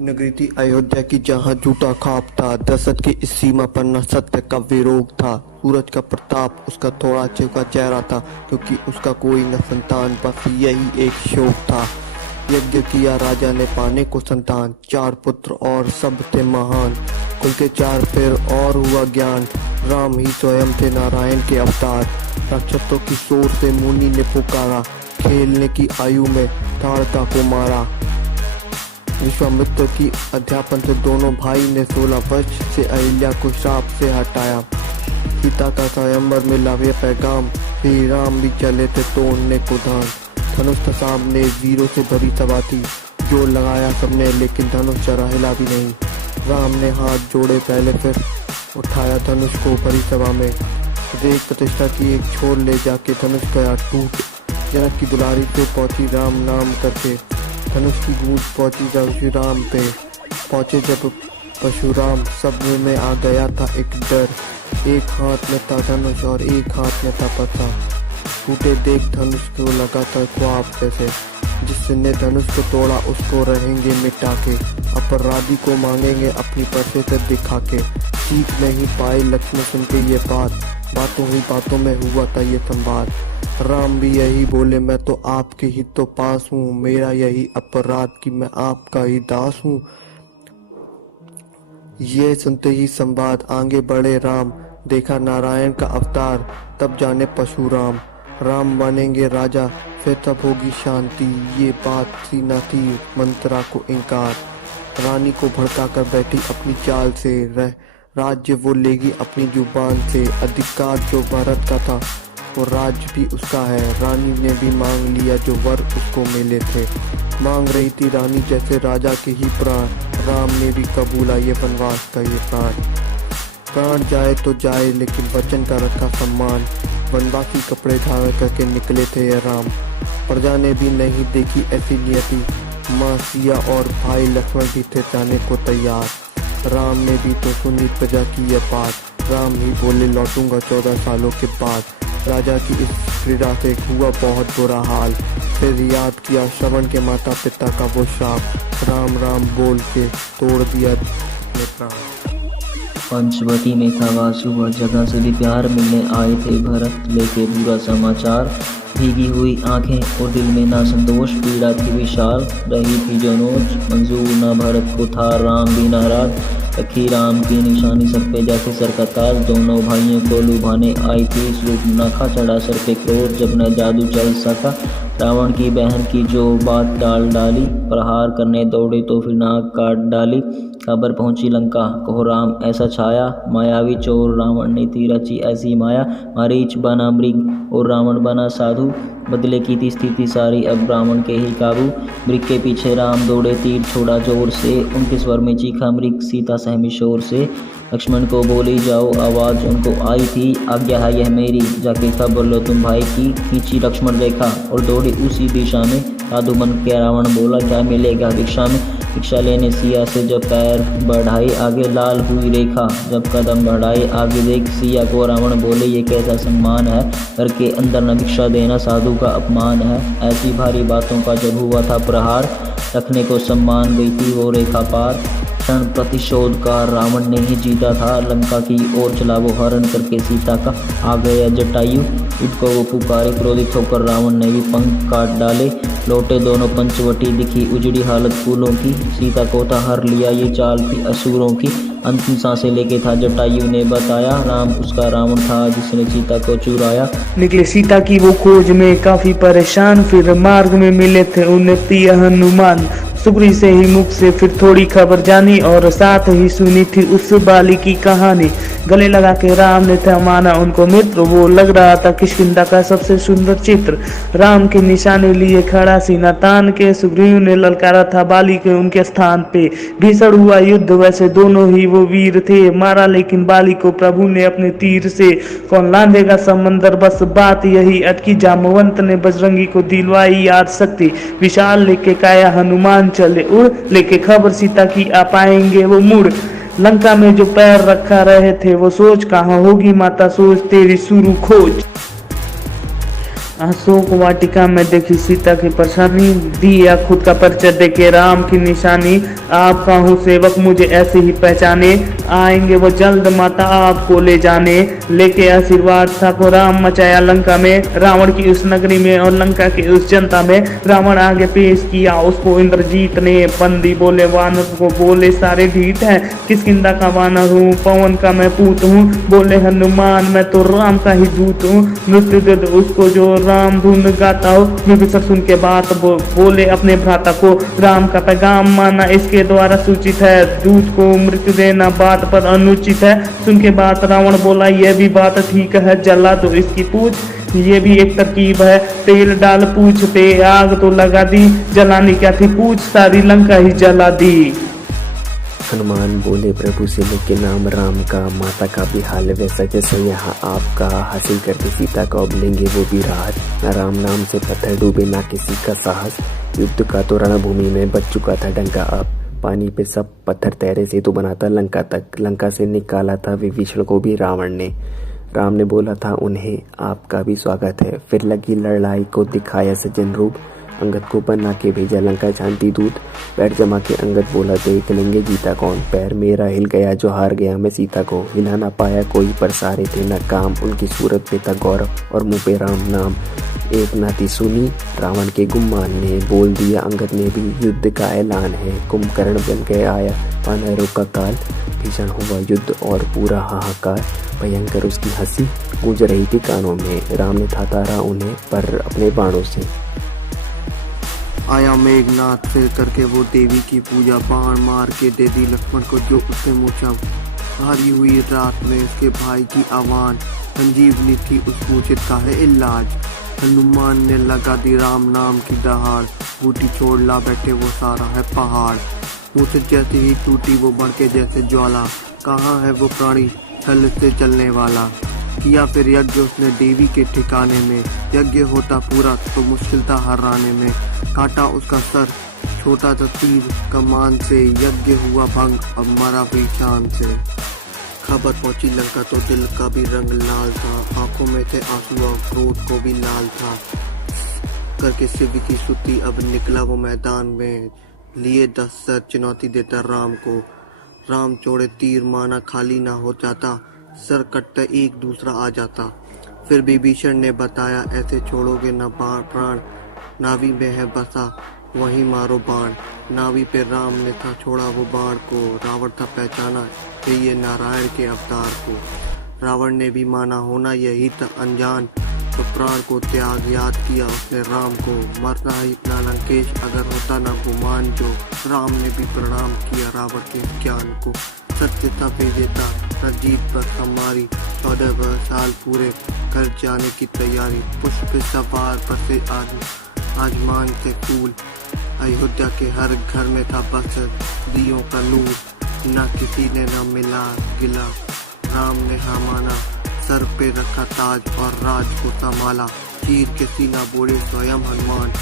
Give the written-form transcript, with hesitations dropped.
नगरी थी अयोध्या की जहाँ झूठा ख्वाब था। दशरथ की इस सीमा पर न सत्य का विरोध था। सूरज का प्रताप उसका थोड़ा चौका चेहरा था, क्योंकि उसका कोई न संतान, बस यही एक शोक था। यज्ञ किया राजा ने पाने को संतान, 4 पुत्र और सब थे महान। कुल के 4 फिर और हुआ ज्ञान, राम ही स्वयं थे नारायण के अवतार। राक्षसों की शोर से मुनि ने पुकारा, खेलने की आयु में ताड़का को मारा। विश्वामित्र की अध्यापन से दोनों भाई ने 16 वर्ष से अहिल्या को श्राप से हटाया। सीता का स्वयंवर में लावे पैगाम, श्री राम भी चले थे तोड़ने को धाम। धनुष था सामने वीरों से भरी सभा थी, जो लगाया सबने लेकिन धनुष जरा हिला भी नहीं। राम ने हाथ जोड़े पहले, फिर उठाया धनुष को भरी सभा में। देख प्रतिष्ठा की एक छोर ले जाके धनुष गया टूट। जनक की दुलारी पे पहुंची राम नाम करके, धनुष की गूंज पहुंची परशुराम पे। पहुंचे जब परशुराम, सब में आ गया था एक डर। एक हाथ में था धनुष और एक हाथ में था पत्था। टूटे देख धनुष को लगा था ख्वाब जैसे, जिसने धनुष को तोड़ा उसको रहेंगे मिटा के। अपराधी को मांगेंगे अपनी पर्चे से दिखा के। सीख नहीं पाए लक्ष्मण सुन के ये बात, बातों ही बातों में हुआ था ये संवाद। राम भी यही बोले, मैं तो आपके ही तो पास हूँ, मेरा यही अपराध कि मैं आपका ही दास हूँ। ये सुनते ही संवाद आगे बढ़े राम, देखा नारायण का अवतार, तब जाने परशुराम। राम बनेंगे राजा फिर तब होगी शांति, ये बात सी न थी मंत्रा को इनकार। रानी को भड़का कर बैठी अपनी चाल से, राज्य वो लेगी अपनी जुबान से। अधिकार जो भारत का था वो राज्य भी उसका है। रानी ने भी मांग लिया जो वर उसको मिले थे। मांग रही थी रानी जैसे राजा के ही प्राण, राम ने भी कबूला ये वनवास का ये प्राण। प्राण जाए तो जाए लेकिन वचन का रखा सम्मान, वनवासी कपड़े धारण करके निकले थे ये राम। प्रजा ने भी नहीं देखी ऐसी नियति, माँ सिया और भाई लक्ष्मण भी थे जाने को तैयार। राम ने भी तो सुनी प्रजा की यह बात, राम ही बोले लौटूंगा 14 सालों के बाद। राजा की इस क्रीड़ा से हुआ बहुत बुरा हाल, फिर याद किया श्रवण के माता पिता का वो श्राप। राम राम बोल के तोड़ दिया प्राण। पंचवटी में था वासु, वह जगह से भी प्यार मिलने आए थे भरत, लेके बुरा समाचार। भीगी हुई आंखें और दिल में ना संतोष, पीड़ा थी विशाल, रही थी जो नोच। मंजूर ना भरत को था राम भी नाराज, रखी राम की निशानी सर पे जैसे सर का ताज। दोनों भाइयों को लुभाने आई थी रूप नखा, चढ़ा सर पे क्रोध जब न जादू चल सका। रावण की बहन की जो बात टाल डाली, प्रहार करने दौड़े तो फिर नाक काट डाली। खबर पहुंची लंका, कहो राम ऐसा छाया, मायावी चोर रावण ने थी रची ऐसी माया। मारीच बना मृग और रावण बना साधु, बदले की थी स्थिति सारी अब रावण के ही काबू। मृग के पीछे राम दौड़े, तीर छोड़ा जोर से, उनके स्वर में चीखा मृग, सीता सहमी शोर से। लक्ष्मण को बोली जाओ, आवाज़ उनको आई थी, आज्ञा है यह मेरी, जाके खबर लो तुम भाई की। खींची लक्ष्मण रेखा और दौड़ी उसी दिशा में, साधु मन के रावण बोला क्या मिलेगा भिक्षा में। भिक्षा लेने सिया से जब पैर बढ़ाई, आगे लाल हुई रेखा जब कदम बढ़ाई। आगे देख सिया को रावण बोले ये कैसा सम्मान है, घर के अंदर न भिक्षा देना साधु का अपमान है। ऐसी भारी बातों का जब हुआ था प्रहार, रखने को सम्मान गई थी वो रेखा पार। क्षण प्रतिशोध का रावण ने ही जीता था, लंका की ओर चला वो हरण करके सीता का। आ गया जटायु, इनको वो पुकारे, क्रोधित होकर रावण ने भी पंख काट डाले। लौटे दोनों पंचवटी, दिखी उजड़ी हालत फूलों की, सीता को था हर लिया ये चाल थी असुरों की। अंतिम सांसें लेके था जटायु ने बताया, राम उसका रावण था जिसने सीता को चुराया। निकले सीता की वो खोज में काफी परेशान, फिर मार्ग में मिले थे उन्हें प्रिय हनुमान। सुग्री से ही मुख से फिर थोड़ी खबर जानी, और साथ ही सुनी थी उस बाली की कहानी। गले लगा के राम ने था माना उनको मित्र, वो लग रहा था किष्किंधा का सबसे सुंदर चित्र। राम के निशाने लिए खड़ा सीना तान के, सुग्रीव ने ललकारा था बाली के उनके स्थान पे। भीषण हुआ युद्ध, वैसे दोनों ही वो वीर थे, मारा लेकिन बाली को प्रभु ने अपने तीर से। कौन लांघेगा समंदर, बस बात यही अटकी, जामवंत ने बजरंगी को दिलवाई याद शक्ति। विशाल लेके काया हनुमान चले उड़, लेके खबर सीता की आ पाएंगे वो मुड़। लंका में जो पैर रखा रहे थे वो सोच, कहाँ होगी माता सोच तेरी शुरू खोज। अशोक वाटिका में देखी सीता की परेशानी, दिया खुद का परिचय देके राम की निशानी। आपका हूँ सेवक, मुझे ऐसे ही पहचाने, आएंगे वो जल्द माता आपको ले जाने। लेके आशीर्वाद था को राम मचाया लंका में, रावण की उस नगरी में और लंका की उस जनता में। रावण आगे पेश किया उसको इंद्रजीत ने, बंदी बोले वानर को, बोले सारे ढीठ है, किसकिंदा का वानर हूँ, पवन का मैं पूत हूँ। बोले हनुमान मैं तो राम का ही दूत हूँ, मृत्यु दे दो उसको जो राम धुन गाता हो। विभीषण सुन के बात बोले अपने भ्राता को, राम का पैगाम माना इसके द्वारा सूचित है, दूत को मृत्यु देना बात पर अनुचित है। सुन के बात रावण बोला यह भी बात ठीक है, जला दो इसकी पूछ ये भी एक तरकीब है। तेल डाल पूछ पे आग तो लगा दी, जलानी क्या थी पूछ सारी लंका ही जला दी। हनुमान बोले प्रभु से लेके नाम राम का, माता का भी हाल वैसा जैसा यहाँ आपका, हासिल करके सीता को अब लेंगे वो भी राहत। न राम नाम से पत्थर डूबे ना किसी का साहस, युद्ध का तो रणभूमि में बच चुका था डंका अब, पानी पे सब पत्थर तैरे सेतु बना था लंका तक, लंका से निकाला था विभीषण को भी रावण ने। राम ने बोला था उन्हें आपका भी स्वागत है, फिर लगी लड़ाई को दिखाया सज्जन रूप, अंगद को बना के भेजा लंका शांति दूत। पैर जमा के अंगद बोला देख लेंगे जीता कौन, पैर मेरा हिल गया जो हार गया मैं सीता को, हिला ना पाया कोई पर सारे थे न काम, उनकी सूरत पे था गौरव और मुँह पे राम नाम। एक नाती सुनी रावण के गुमान ने, बोल दिया अंगद ने भी युद्ध का ऐलान है, कुंभकर्ण बन के आया वानरों का काल, भीषण हुआ युद्ध और पूरा हाहाकार, भयंकर उसकी हंसी गूंज रही थी कानों में, राम ने थातारा उन्हें पर अपने बाणों से। आया मेघनाथ फिर करके वो देवी की पूजा, बाण मार के दे दी लक्ष्मण को जो उससे मूछा, भारी हुई रात में उसके भाई की आवाज, संजीवनी थी उस मूछित का है इलाज। हनुमान ने लगा दी राम नाम की दहाड़, बूटी छोड़ ला बैठे वो सारा है पहाड़। मूछित जैसे ही टूटी वो बढ़ के जैसे ज्वाला, कहाँ है वो प्राणी छल से चलने वाला। किया फिर यज्ञ उसने देवी के ठिकाने में, यज्ञ होता पूरा तो मुश्किल था हराने में, काटा उसका सर छोटा था तीर कमान से, यज्ञ हुआ भंग अब मरा भी शान से। खबर पहुंची लंका तो दिल का भी रंग लाल था, आंखों में थे आंसू और क्रोध को भी लाल था। करके शिव की स्तुति अब निकला वो मैदान में, लिए 10 सर चुनौती देता राम को। राम चोड़े तीर माना खाली ना हो जाता, सर कटते एक दूसरा आ जाता। फिर विभीषण ने बताया ऐसे छोड़ोगे न प्राण, नावी में है बसा वहीं मारो बाण। नावी पे राम ने था छोड़ा वो बाण को, रावण था पहचाना ये नारायण के अवतार को। रावण ने भी माना होना यही था अनजान, तो प्राण को त्याग याद किया उसने राम को। मरना ही इतना लंकेश अगर होता ना गुमान जो, राम ने भी प्रणाम किया रावण के ज्ञान को। सत्य था भेजेता न जीत पर हमारी, 14 साल पूरे कर जाने की तैयारी। पुष्प सवार पर से आजमान थे फूल, अयोध्या के हर घर में था बस दियों का नूर। न किसी ने न मिला गिला, राम ने हाँ माना, सर पे रखा ताज और राज को संभाला। चीर के सीना बोले स्वयं हनुमान,